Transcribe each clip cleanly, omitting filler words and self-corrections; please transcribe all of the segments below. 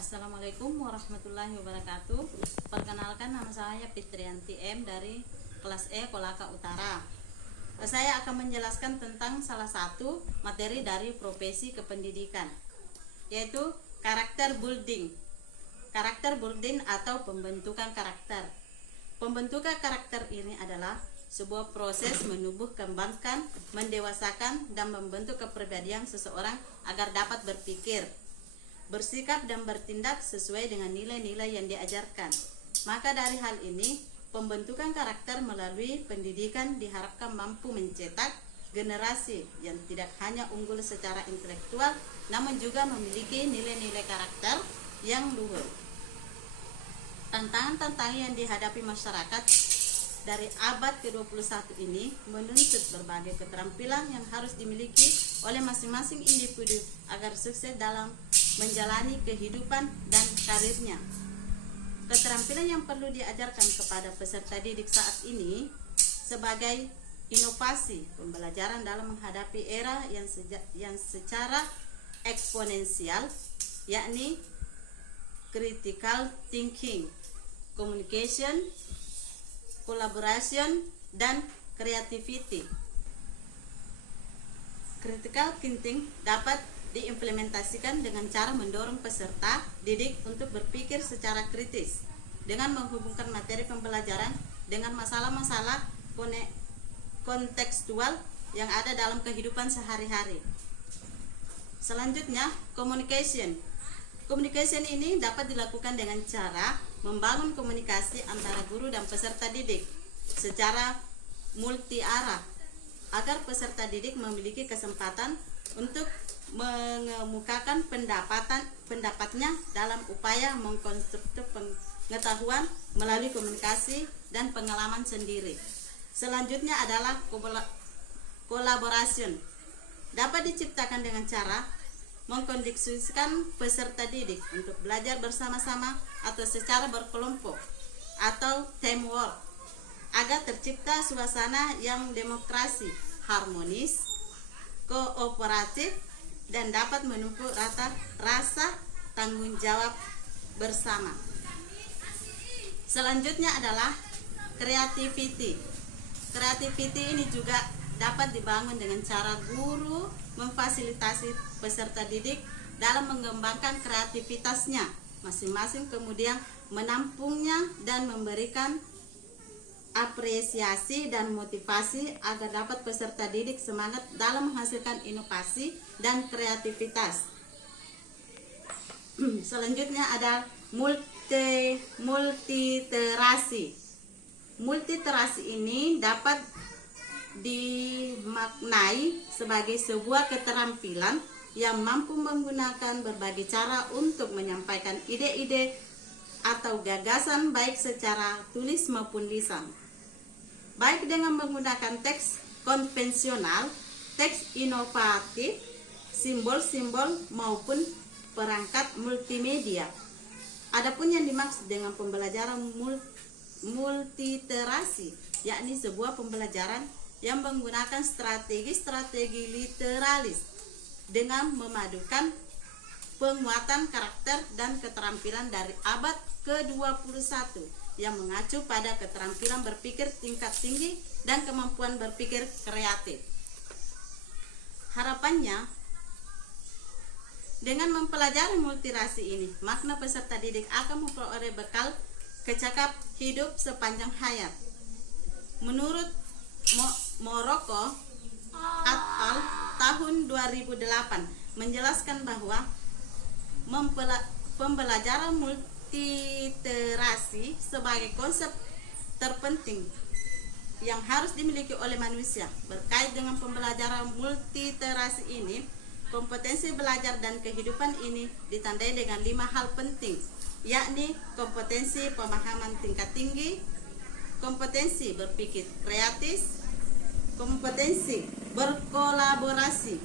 Assalamualaikum warahmatullahi wabarakatuh. Perkenalkan, nama saya Fitrianti M dari kelas E Kolaka Utara. Saya akan menjelaskan tentang salah satu materi dari profesi kependidikan, yaitu karakter building. Karakter building atau pembentukan karakter. Pembentukan karakter ini adalah sebuah proses menumbuh kembangkan, mendewasakan, dan membentuk kepribadian seseorang agar dapat berpikir, bersikap, dan bertindak sesuai dengan nilai-nilai yang diajarkan. Maka dari hal ini, pembentukan karakter melalui pendidikan diharapkan mampu mencetak generasi yang tidak hanya unggul secara intelektual, namun juga memiliki nilai-nilai karakter yang luhur. Tantangan-tantangan yang dihadapi masyarakat dari abad ke-21 ini menuntut berbagai keterampilan yang harus dimiliki oleh masing-masing individu agar sukses dalam menjalani kehidupan dan karirnya. Keterampilan yang perlu diajarkan kepada peserta didik saat ini sebagai inovasi pembelajaran dalam menghadapi era yang secara eksponensial, yakni critical thinking, communication, collaboration, dan creativity. Critical thinking dapat diimplementasikan dengan cara mendorong peserta didik untuk berpikir secara kritis dengan menghubungkan materi pembelajaran dengan masalah-masalah kontekstual yang ada dalam kehidupan sehari-hari. Selanjutnya, communication. Communication ini dapat dilakukan dengan cara membangun komunikasi antara guru dan peserta didik secara multi arah agar peserta didik memiliki kesempatan untuk mengemukakan pendapatnya dalam upaya mengkonstruksi pengetahuan melalui komunikasi dan pengalaman sendiri. Selanjutnya adalah collaboration. Dapat diciptakan dengan cara mengkondisikan peserta didik untuk belajar bersama-sama atau secara berkelompok atau teamwork agar tercipta suasana yang demokrasi, harmonis, kooperatif, dan dapat menumbuh rasa tanggung jawab bersama. Selanjutnya adalah creativity. Creativity ini juga dapat dibangun dengan cara guru memfasilitasi peserta didik dalam mengembangkan kreativitasnya masing-masing, kemudian menampungnya dan memberikan apresiasi dan motivasi agar dapat peserta didik semangat dalam menghasilkan inovasi dan kreativitas. Selanjutnya ada multiterasi. Multiterasi ini dapat dimaknai sebagai sebuah keterampilan yang mampu menggunakan berbagai cara untuk menyampaikan ide-ide atau gagasan baik secara tulis maupun lisan, baik dengan menggunakan teks konvensional, teks inovatif, simbol-simbol maupun perangkat multimedia. Adapun yang dimaksud dengan pembelajaran multiterasi, yakni sebuah pembelajaran yang menggunakan strategi-strategi literalis dengan memadukan penguatan karakter dan keterampilan dari abad ke-21 yang mengacu pada keterampilan berpikir tingkat tinggi dan kemampuan berpikir kreatif. Harapannya, dengan mempelajari multiterasi ini, makna peserta didik akan memperoleh bekal kecakap hidup sepanjang hayat. Menurut Morocco et al. Tahun 2008 menjelaskan bahwa pembelajaran multiterasi sebagai konsep terpenting yang harus dimiliki oleh manusia. Berkait dengan pembelajaran multiterasi ini, kompetensi belajar dan kehidupan ini ditandai dengan 5 hal penting, yakni kompetensi pemahaman tingkat tinggi, kompetensi berpikir kreatif, kompetensi berkolaborasi,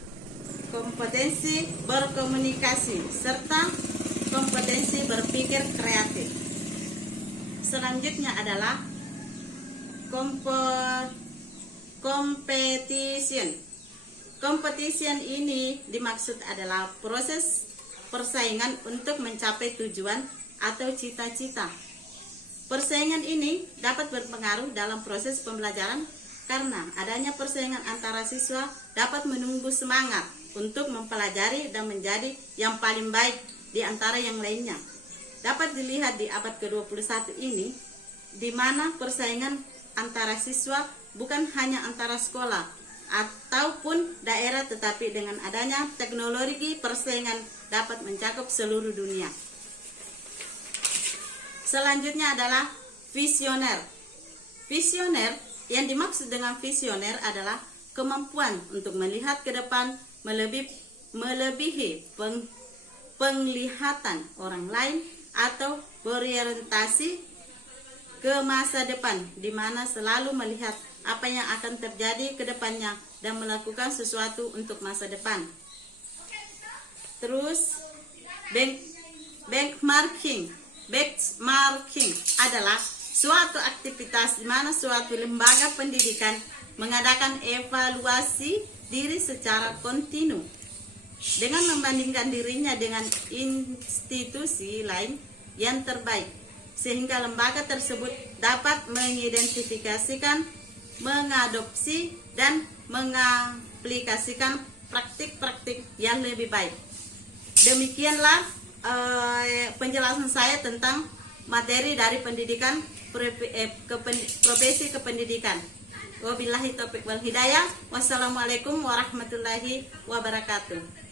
kompetensi berkomunikasi, serta kompetensi berpikir kreatif. Selanjutnya adalah competition. Competition ini dimaksud adalah proses persaingan untuk mencapai tujuan atau cita-cita. Persaingan ini dapat berpengaruh dalam proses pembelajaran karena adanya persaingan antara siswa dapat menumbuh semangat untuk mempelajari dan menjadi yang paling baik di antara yang lainnya. Dapat dilihat di abad ke-21 ini, di mana persaingan antara siswa bukan hanya antara sekolah ataupun daerah, tetapi dengan adanya teknologi persaingan dapat mencakup seluruh dunia. Selanjutnya adalah visioner. Visioner, yang dimaksud dengan visioner adalah kemampuan untuk melihat ke depan melebihi penglihatan orang lain atau berorientasi ke masa depan, di mana selalu melihat apa yang akan terjadi ke depannya dan melakukan sesuatu untuk masa depan. Terus benchmarking adalah suatu aktivitas di mana suatu lembaga pendidikan mengadakan evaluasi diri secara kontinu dengan membandingkan dirinya dengan institusi lain yang terbaik, sehingga lembaga tersebut dapat mengidentifikasikan, mengadopsi, dan mengaplikasikan praktik-praktik yang lebih baik. Demikianlah penjelasan saya tentang materi dari pendidikan profesi kependidikan. Wabillahi taufiq wal hidayah. Wassalamualaikum warahmatullahi wabarakatuh.